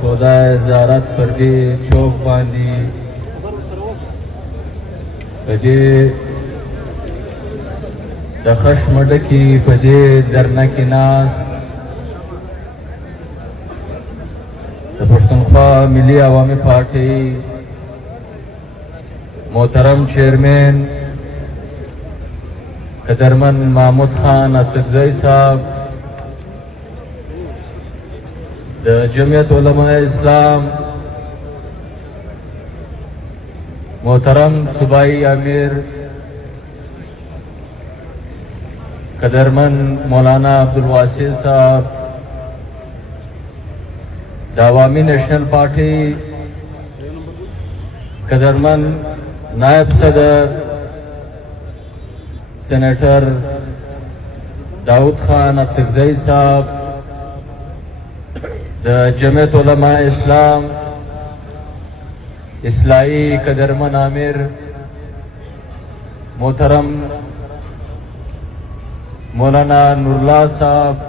شوده زیارت پر دې چوک باندې په دې د خشم ډکي په دې درنه کې ناست د پښتونخوا ملي عوامي پارټۍ محترم چیئرمین قدرمن محمود خان اڅکزی صاحب د جمعیت علماء اسلام محترم صوبائی امیر قدرمن مولانا عبدالواسع صاحب د عوامی نیشنل پارٹی قدرمن نائب صدر سینیٹر داؤد خان اڅکزی صاحب د جمعیت علماء اسلام اصلاحی قدرمن امیر محترم مولانا نوراللہ صاحب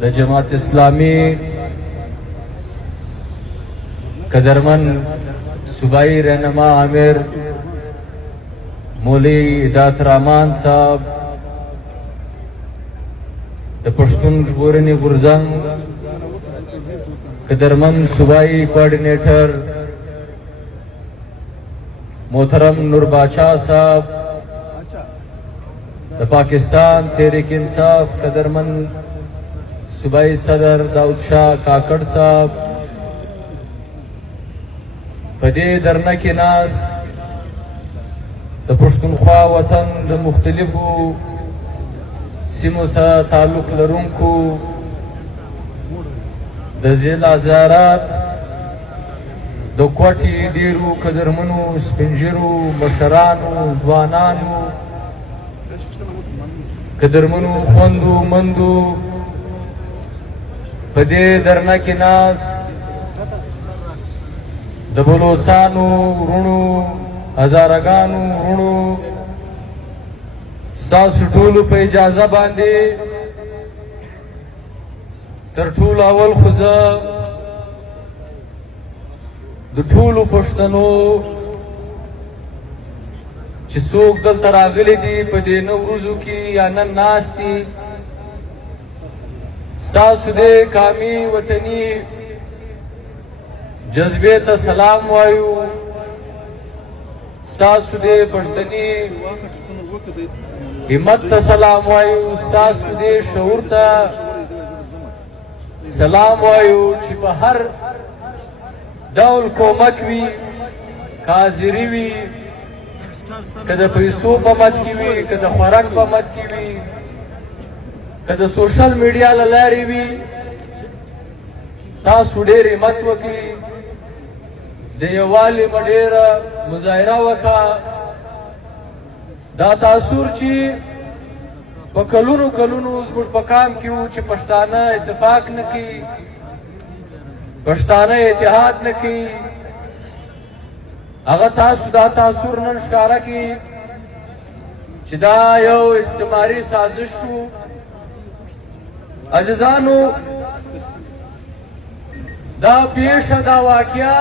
د جماعت اسلامی قدرمن صوبائی رہنما امیر مولوی ہدایت الرحمان صاحب د پښتون ژغورنې غورځنګ قدرمن صوبائی کوارډینیټر محترم نور باچا صاحب د پاکستان تحریک انصاف قدرمن صوبائی صدر داؤد شاہ کاکڑ صاحب په دې درنه کې ناست د پښتونخوا وطن د مختلفو سیمو سره تعلق لرونکو د ضلع زیارت د کوټې ډیرو قدرمنو سپینږیرو مشرانو ځوانانو قدرمنو خوندو مندو په دې درنه کې ناست د بلوڅانو وروڼو هزارګانو وروڼو ستاسو ټولو په اجازه باندې تر ټولو اول خو زه د ټولو پښتنو چې څوک دلته راغلي دي په دې نوروزو کې یا نن ناست دي ستاسو دې قامي وطني جذبې ته سلام وایو ستاسو دې پښتني همت ته سلام وایو ستاسو دې شعور ته سلام وایو چې په هر ډول کومک وي حاضري وي که د پیسو په مد کې وي که د خوراک په مد کې وي که د سوشل میډیا له لارې وي تاسو ډېر همت وکړئ د یووالي په ډېره مظاهره وکړه دا تاثر چې په کلونو کلونو زموږ په کام کې وو چې پښتانه اتفاق نه کوي پښتانه اتحاد نه کوي هغه تاسو دا تاثر نن ښکاره کړي چې دا یو استعماري سازش شو عزیزانو دا پیښه دا واقعه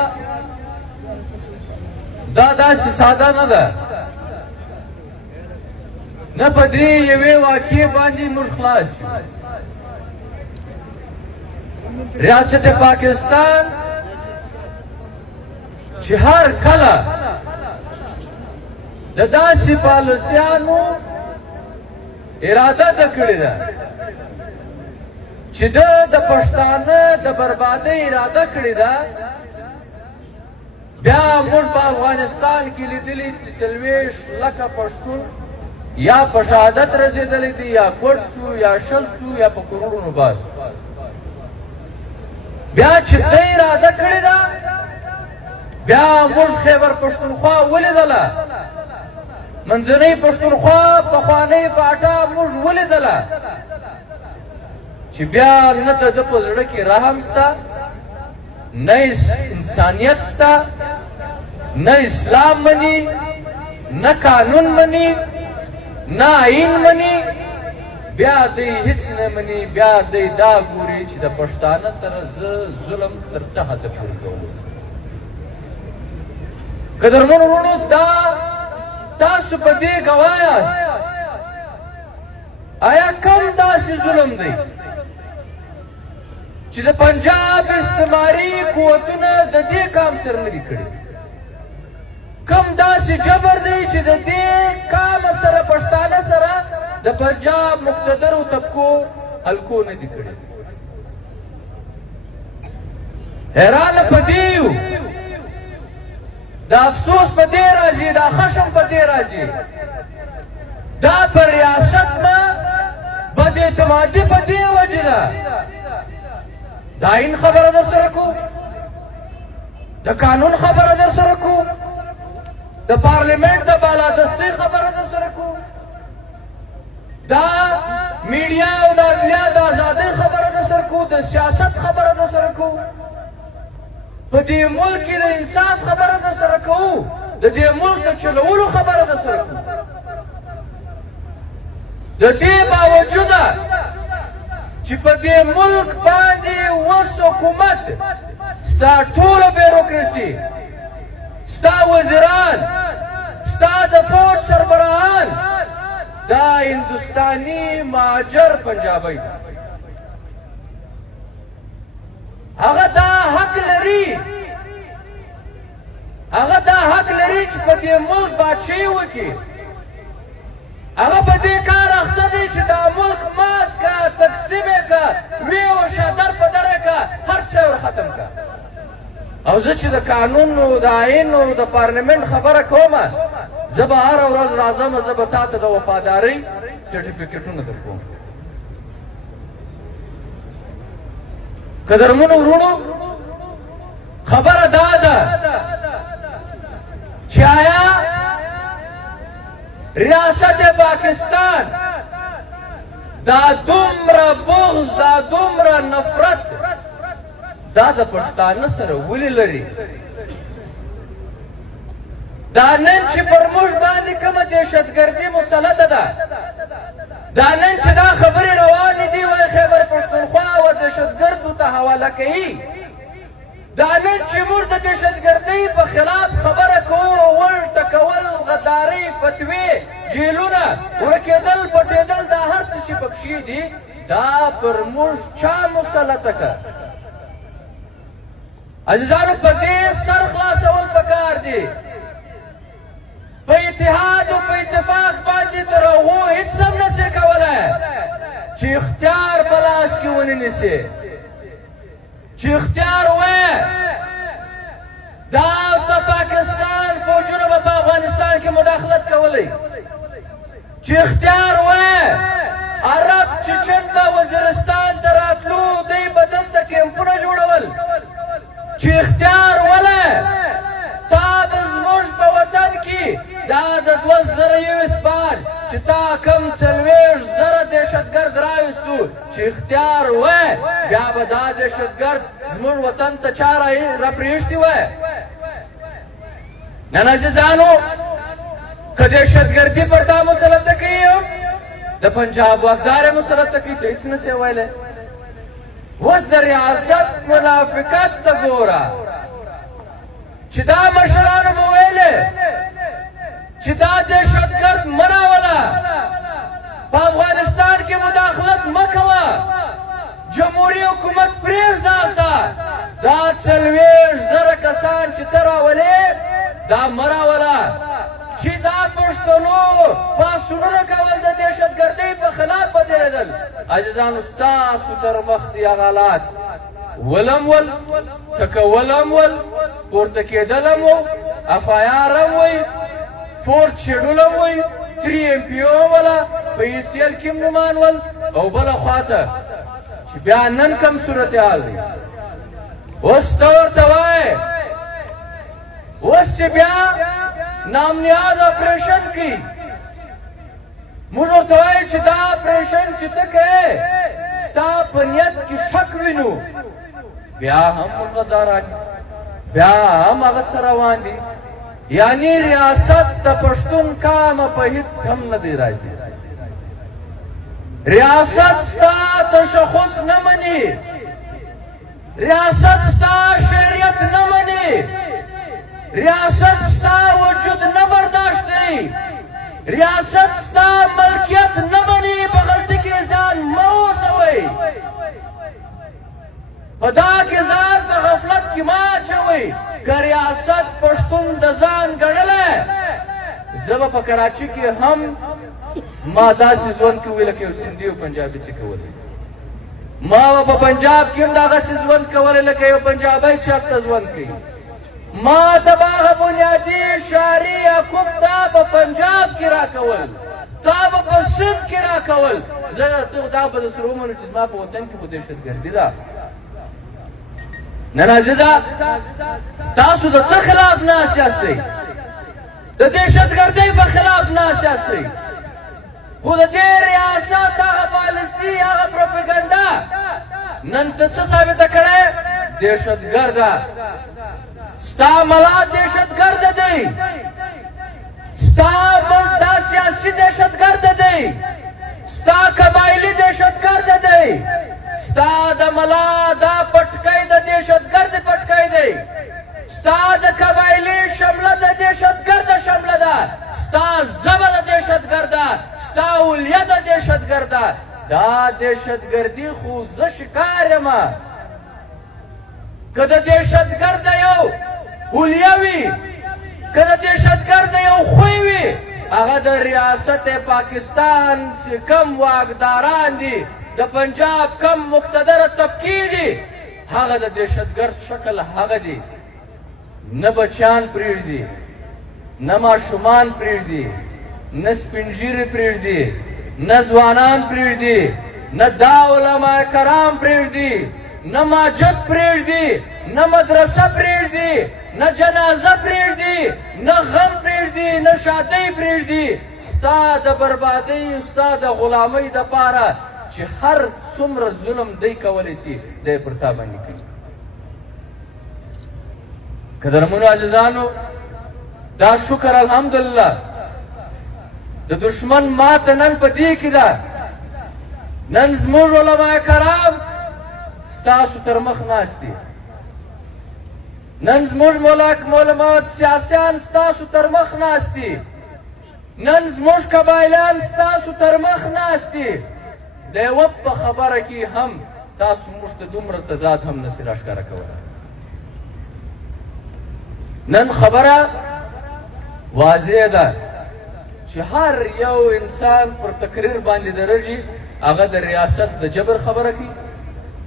دا داسې ساده نه ده نه په دې یوې واقعې باندې موږ خلاص یو ریاست پاکستان چې هر کله د داسې پالیسیانو اراده ده کړې ده چې د پښتانه د بربادۍ اراده کړې ده بیا موږ په افغانستان کې لیدلي چې 40 لکه پښتون یا په شهادت رسېدلی دي یا کوټ سو یا شل سو یا په کروڑونو باز بیا چې ده اراده کړې ده بیا موږ خیبر پښتونخوا ولیدله منځنۍ پښتونخوا پخوانۍ فاټا موږ ولیدله چې بیا نه د ده په زړه کې رحم سته نه انسانیت سته نه اسلام مني نه قانون مني نه آئین مني بیا دی هیڅ نه مني، بیا دی دا ګوري چې د پښتانه سره زه ظلم تر څه حده پورې کولی شم. قدرمنو وروڼو، دا تاسو په دې ګواه یاست. آیا کم داسې ظلم دی چې د پنجاب استعماري قوتونه د دې کام سره نه دي کړي؟ کم داسې جبر دی چې د دې کام سره پښتانه سره د پنجاب مقتدرو طبقو حلقو نه دي کړي؟ حیرانه په دې یو، دا افسوس په دې راځي، دا خشم په دې راځي، دا په ریاست ما بد اعتمادي په دې وجه ده. د آئین خبره در سره کو، د قانون خبره در سره کو، د پارلیمنٹ د بالادستۍ خبره در سره کو، دا میډیا او د عدلیه د ازادۍ خبره در سره کو، د سیاست خبره در سره کو، په دې ملک کې د انصاف خبره در سره کوو، د دې ملک د چلولو خبره در سره کوو. د دې باوجوده چې په دې ملک باندې اوس حکومت، ستا ټوله بیروکراسي، ستا وزیران، ستا د فوج سربراهان دا هندوستاني مهاجر پنجابی ده. هغه دا حق لري، هغه دا حق لري چې په دې ملک بادشاهي وکړي. هغه په دې کار اخته دی چې دا ملک مات کا، تقسیم یې کا، وی او شادر په دره کا، هر څه ور ختم کا. او زه چې د قانون او د آئین او د پارلیمنٹ خبره کوم، زه به هره ورځ راځم، زه به تا ته د وفادارۍ سرټیفیکټونه درکوم. قدرمنو وروڼو، خبره دا ده چې آیا ریاست پاکستان دا دومره بغض، دا دومره نفرت دا د پښتانه سره ولې لري؟ دا نن چې پر موږ باندې کومه دهشتګردي مسلطه ده، دا نن چې دا خبرې روانې دي وایي خیبر پښتونخوا و دهشتګردو ته حواله کوي، دا نن چې موږ د دهشتګردۍ په خلاف خبره کوو، ول ټکول، غدارۍ، فتوې، جیلونه، ورکېدل، پټېدل، دا هر څه چې پکښې دي دا پر موږ چا مسلطه کړه؟ عزیزانو، په دې سر خلاصول پکار دي. په اتحاد او په اتفاق باندې تر هغو هېڅ هم نشي کولی چې اختیار په لاس کې ونه نیسي، چې اختیار وایي دا د پاکستان فوجونه به په افغانستان کې مداخلت کولی، چې اختیار وایي عرب چچن به وزیرستان ته راتلو، دوی به دلته کیمپونه جوړول، چې اختیار ولې تا به زموږ په وطن کې دا د 2021 کال چې تا کم 40,000 دهشتګرد راوستو، چې اختیار وای بیا به دا دهشتګرد زموږ وطن ته چا راپرېږدي وای؟ نن عزیزانو، که دهشتګردي پر تا مسلطه کوي، د پنجاب واکدار یې مسلطه کوي، ته هېڅ نشې ویلی. اوس د ریاست منافقت ته ګوره چې دا مشرانو به ویلې چې دا دهشتګرد مه راوله، په افغانستان کې مداخلت مه کوه، جمهوري حکومت پرېږده هلته، دا 40,000 کسان چې ته راولې دا مه راوله، چې دا پښتنو پاڅونونه کول د دهشتګردۍ په خلاف ودرېدل. عزیزانو، ستاسو تر مخ دي هغه حالات، ولم ول، ټکولم ول، پورته کېدلم و، FIR هم وی، فورت شیډول هم وی، 3MPO وله، په ECL کې هم نومان ول، او بله خواته چې بیا نن کم صورتحال دی. اوس ته ورته وایې، اوس چې بیا نامنیاد اپریشن کوي، موږ ورته وایو چې دا اپریشن چې ته کوې ستا په نیت کې شک وینو، بیا هم موږ غداران، بیا هم هغه څه روان دي. یعنی ریاست د پښتون کامه په هېڅ هم نه دی راځي. ریاست ستا تشخص نه مني، ریاست ستا شریعت نه مني، ریاست ستا وجود نه برداشتوي، ریاست ستا ملکیت نه مني. په غلطي کې ځان مه اوسوئ، په دا کې ځان په غفلت کې مه اچوئ. که ریاست پښتون د ځان ګڼلی، زه به په کراچي کې هم ما داسې ژوند کوي لکه یو سندي او پنجابي چې کولی. ما به په پنجاب کې هم دغسې ژوند کولی لکه یو پنجابی چې هلته ژوند کوي. ما ته به هغه بنیادي شعري حقوق تا په پنجاب کې راکول، تا به په سند کې راکول. زه دا به درسره ومنو چې زما په وطن کې خو دهشتګردي ده. نن عزیزه تاسو د څه خلاف ناست یاستئ؟ د دهشتګردۍ په خلاف ناست یاستئ. خو د دې ریاست هغه پالیسي، هغه پروپاګنډا نن ته څه ثابته کړې؟ دهشتګرده. ستا ملا دهشتګرده دی، ستا دا سیاسي دهشتګرده دی، ستا قبایلي دهشتګرده دی، ستا د ملا دا پټکی د دهشتګرد پټکی دی، ستا د قبایلي شمله د دهشتګرده شمله ده، ستا ژبه د دهشتګرده، ستا اولیه د دهشتګرده. دا دهشتګردي خو زه شکار یم. که د دهشتګرده یو اولیه وي، که د دهشتګرده یو خوی وي، هغه د ریاست پاکستان چې کم واکداران دي، د پنجاب کم مقتدره طبقې دي، هغه د دهشتګرد شکل هغه دي. نه بچیان پرېږدي، نه ماشومان پرېږدي، نه سپین ږیري پرېږدي، نه ځوانان پرېږدي، نه دا علما کرام پرېږدي، نه مسجد پرېږدي، نه مدرسه پرېږدي، نه جنازه پرېږدي، نه غم پرېږدي، نه شادۍ پرېږدي. ستا د بربادۍ، ستا د غلامۍ دپاره چې هر څومره ظلم دی کولی شي دی پر تا باندې کوي. قدرمنو عزیزانو، دا شکر الحمدلله د دشمن ماته نن په دې کې ده. نن زموږ علما کرام ستاسو تر مخ ناست دي، نن زموږ علماء سیاسیان ستاسو تر مخ ناست دي، نن زموږ قبایلیان ستاسو تر مخ ناست دي. د یوه په خبره کې هم تاسو موږ ته دومره تضاد هم نسي راښکاره کولی. نن خبره واضح ده چې هر یو انسان پر تقریر باندې درځي، هغه د ریاست د جبر خبره کوي،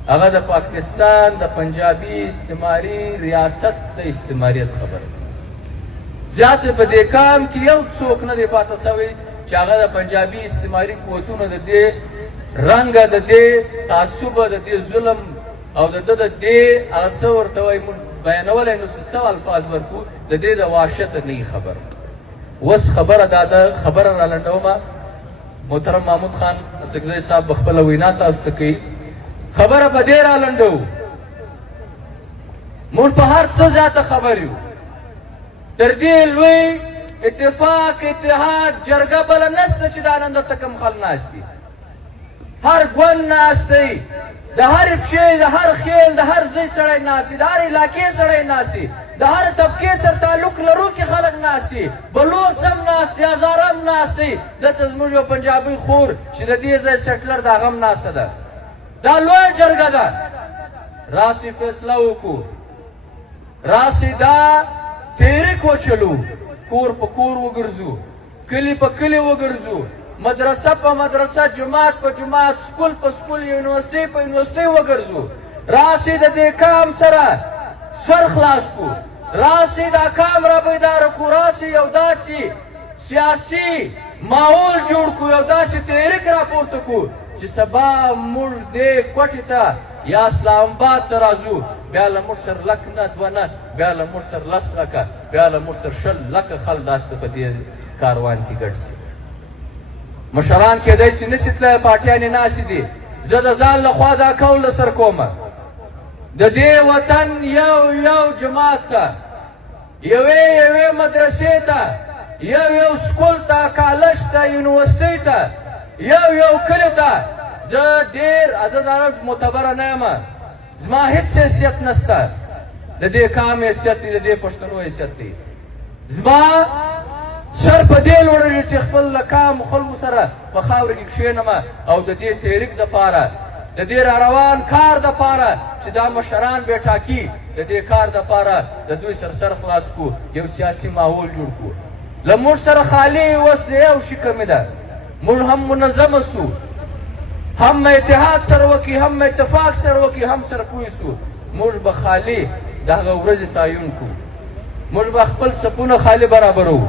هغه د پاکستان د پنجابي استعماري ریاست د استعماریت خبره کوي. زیات په دې کام کې یو څوک نه دی پاته سوی چې هغه د پنجابي استعماري قوتونو د دې رنګه، د دې تعصبه، د دې ظلم او د ده د دې هغه څه ورته وایي موږ بیانولی نو څه الفاظ ورکړو، د دې د وحشته نه وي خبره. اوس خبره دا ده، خبره را لنډومه. محترم محمود خان اڅکزی صاحب به خپله وینا تاسو ته کوي. خبره په دې را لنډو، موږ په هر څه زیاته خبر یو. تر دې لوی اتفاق اتحاد جرګه بله نشته چې دا نن درته کوم خل ناست دي. هر ګوند ناست دی، د هر پښې، د هر خیل، د هر ځای سړی ناست دی، د هر علاقې سړی ناست دی، د هر طبقې سره تعلق لرونکي خلک ناست دي، بلوڅ هم ناست دی، هزاره هم ناست دی. دلته زموږ یو پنجابي خور چې د دې ځای سیټلر د هغه هم ناسته ده. دا لویه جرګه ده. راسئ فیصله وکړو، راسئ دا تحریک وچلو، کور په کور وګرځو، کلي په کلي وګرځو، مدرسه په مدرسه، جماعت په جماعت، سکول په سکول، یونیورسټۍ په یونیورسټۍ وګرځو. راسئ د دې کام سره سر خلاص کو، راسئ دا کام را بیداره کو، راسئ یو داسې سیاسي ماحول جوړ کو، یو داسې تحریک راپورته کو چې سبا موږ دې کوټې ته یا اسلام آباد ته راځو، بیا له موږ سره لک نه، دوه نه، بیا له موږ سره لس لکه، بیا له موږ سره 100 لکه خلک داسې په دې کاروان کې ګډ شي. مشران کېدای شي نشي تللی، پارټیانې ناستې دي. زه د ځان لخوا دا قول درسره کومه، د دې وطن یو جماعت ته، یوې مدرسې ته، یو سکول ته، کالج ته، یونیورسټۍ ته یو کلي ته زه ډېر عزتداره معتبره نه یم، زما هېڅ حیثیت نشته، د دې قام حیثیت دی، د دې پښتنو حیثیت دی. زما سر په دې لوړېږي چې خپل له قام خلکو سره په خاوره کې کښېنم او د دې تحریک دپاره، د دې را روان کار دپاره چې دا مشران بې ټاکي، د دې کار دپاره د دوی سر خلاص کړو، یو سیاسي ماحول جوړ کړو. له موږ سره خالي اوس د یو شي کمې ده، موږ هم منظمه سو، هم اتحاد سره وکړي، هم اتفاق سره وکړي، هم سره پوه سو. موږ به خالي د هغه ورځې تعین کړو، موږ به خپل صفونه خالي برابرو،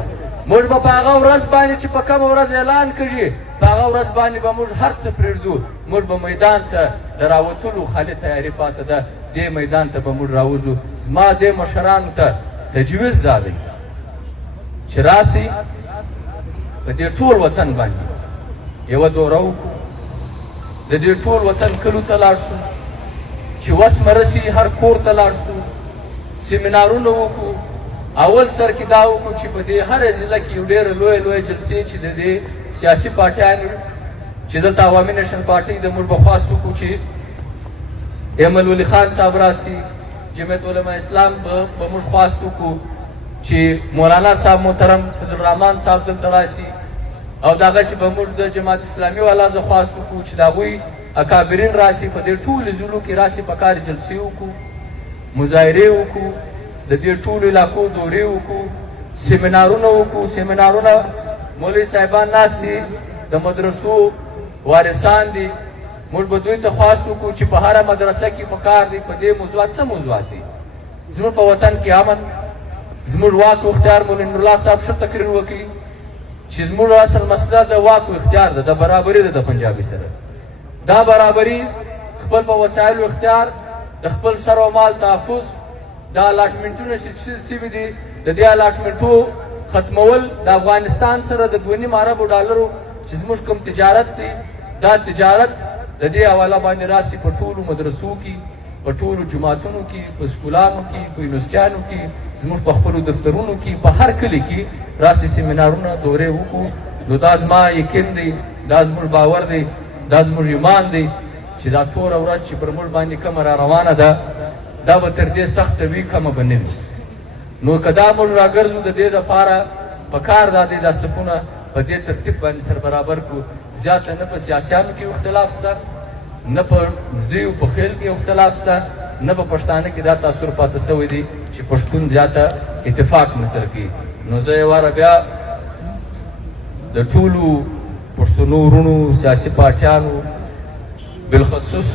موږ به په هغه ورځ باندې چې په کومه ورځ اعلان کېږي په هغه ورځ باندې به موږ هر څه پرېږدو، موږ به میدان ته د راوتلو خالي تیاري پاته ده، دې میدان ته به موږ راوځو. زما دې مشرانو ته تجویز دا دی چې راسئ په دې ټول وطن باندې یوه دوره وکړو، د دې ټول وطن کلو ته لاړ شو، چې وس مرسي هر کور ته لاړ شو، سیمینارونه وکړو. اول سر کې دا وکړو چې په دې هره ضلع کې یو ډېره لویه جلسې چې د دې سیاسي پارټیانو چې دلته عوامي نیشنل پارټۍ د موږ به خواست وکړو چې ایمل ولی خان صاحب راسي، جمعیت علماء اسلام به موږ خواست وکړو چې مولانا صاحب محترم فضل الرحمن صاحب دلته راسي، او دغسې به موږ د جماعت اسلامي والا زه خواست وکړو چې د هغوی اکابرین راسي، په دې ټولو ضلعو کې راسي، په کار جلسې وکړو، مظاهرې وکړو، د دې ټولو علاقو دورې وکړو، سیمینارونه وکړو. سیمینارونه مولوي صاحبان ناست دي، د مدرسو وارثان دي، موږ به دوی ته خواست وکړو چې په هره مدرسه کې په کار دی په دې موضوعات څه موضوعات دي. زموږ په وطن کې امن، زموږ واک و اختیار. مولوي نورالله صاحب ښه تقریر وکړي چې زموږ اصل مسله د واک و اختیار ده، د برابري ده د پنجابي سره. دا برابري خپل په وسایلو اختیار، د خپل سر او مال تحفظ، دا الاټمنټونه چې سوي دي د دې الاټمنټو ختمول، د افغانستان سره د 2.5 اربو ډالرو چې زموږ کوم تجارت دی، دا تجارت د دې حواله باندې راسي په ټولو مدرسو کې، په ټولو جوماتونو کې، په سکولانو کې، په یونیورسټیانو کې، زموږ په خپلو دفترونو کې، په هر کلي کې راسي سیمینارونه دورې وکړو. نو دا زما یقین دی، دا زموږ باور دی، دا زموږ ایمان دی چې دا توره ورځ چې پر موږ باندې کومه را روانه ده دا به تر دې سخته وي، کمه به نه وي. نو که دا موږ راګرځو د دې دپاره پکار دا دی دا صفونه په دې ترتیب باندې سر برابر کړو. زیاته نه په سیاسیانو کې اختلاف شته، نه په زیو په خیل کې اختلاف شته، نه په پښتانه کې دا تاثر پاته سوی دی چې پښتون زیاته اتفاق نه سره کوي. نو زه یې واره بیا د ټولو پښتنو ورونو سیاسي پارټیانو بالخصوص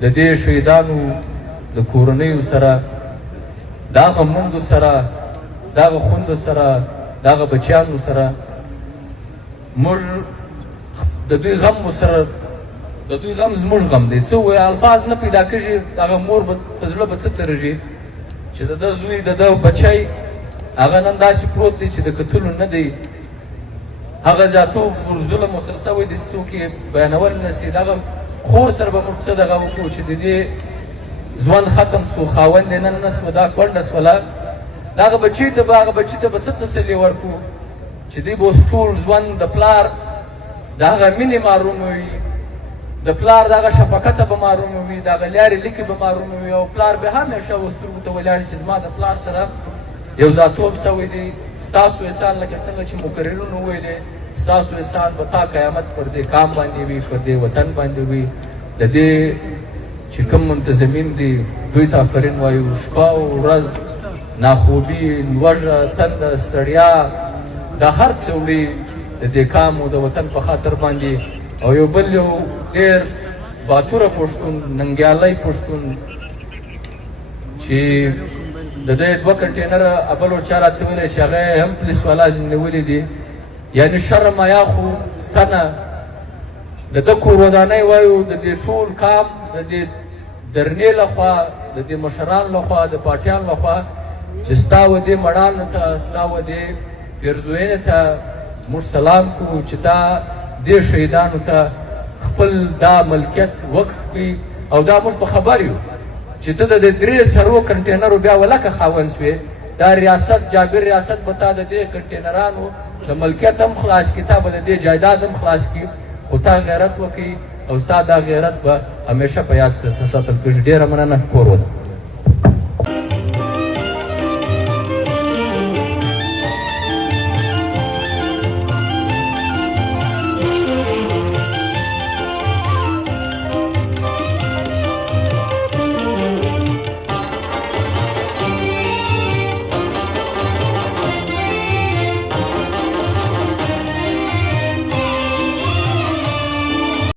د دې شهیدانو د کورنیو سره، د هغه موندو سره، د هغه خویندو سره، د هغه بچیانو سره موږ د دوی غم ورسره، د دوی غم زموږ غم دی. څه ووایي الفاظ نه پیدا کېږي، هغه مور به په زړه به څه ترږي چې د ده زوی د ده بچی هغه نن داسې پروت دی چې د کتلو نه دی، هغه ذاتو ظلم ورسره سوی دی څوک یې بیانول نه شي. دغه خور سره به موږ څه دغه وکړو چې د دې ژوند ختم سو، خاوند یې نن نه سوه، دا کونډه سوله، د هغه بچي ته به هغه بچي ته به څه تسلي ورکړو چې دوی به اوس ټول ژوند د پلار د هغه مینې معلوموي، د پلار د هغه شفقته به معلوموي، د هغه لارې لیکې به معلوموي، او پلار به همیشه سترګو ته ولاړ چې زما د پلار سره یو ذاتوب سوی دی. ستاسو احسان لکه څنګه چې مقررونو ویلې، ستاسو احسان به تا قیامت پر دې قام باندې وي، پر دې وطن باندې وي. د دې چې کوم منتظمین دي دوی ته آفرین وایو. شپه او ورځ ناخوبي، لوږه، تنده، ستړیا، دا هر څه وړي د دې قام او د وطن په خاطر باندې. او یو بل یو ډېر باتوره پښتون، ننګیالی پښتون چې د دې 2 کنټینره بل ورچا راته ویلی چې هغه یې هم پولیس والا نیولي دي، یعنې شرم حیا خو ستنه د ده کور ودانۍ وایو. د دې ټول کام د دې درنې لخوا، د دې مشرانو لخوا، د پارټیانو لخوا چې ستا و دې مړانو ته، ستا و دې پیرزوینې ته موږ سلام کوو چې دا دې شهیدانو ته خپل دا ملکیت وقف کړي. او دا موږ په خبر یو چې ته د 3 سرو کنټینرو بیا ولکه خاوند شوې، دا ریاست جابر ریاست به تا د دې کنټینرانو د ملکیت هم خلاص کړي، تا به د دې جایداد هم خلاص کړي، خو تا غیرت وکړي او ستا دا غیرت به همیشه په یاد ساتل کېږي. ډېره مننه، کور ودان.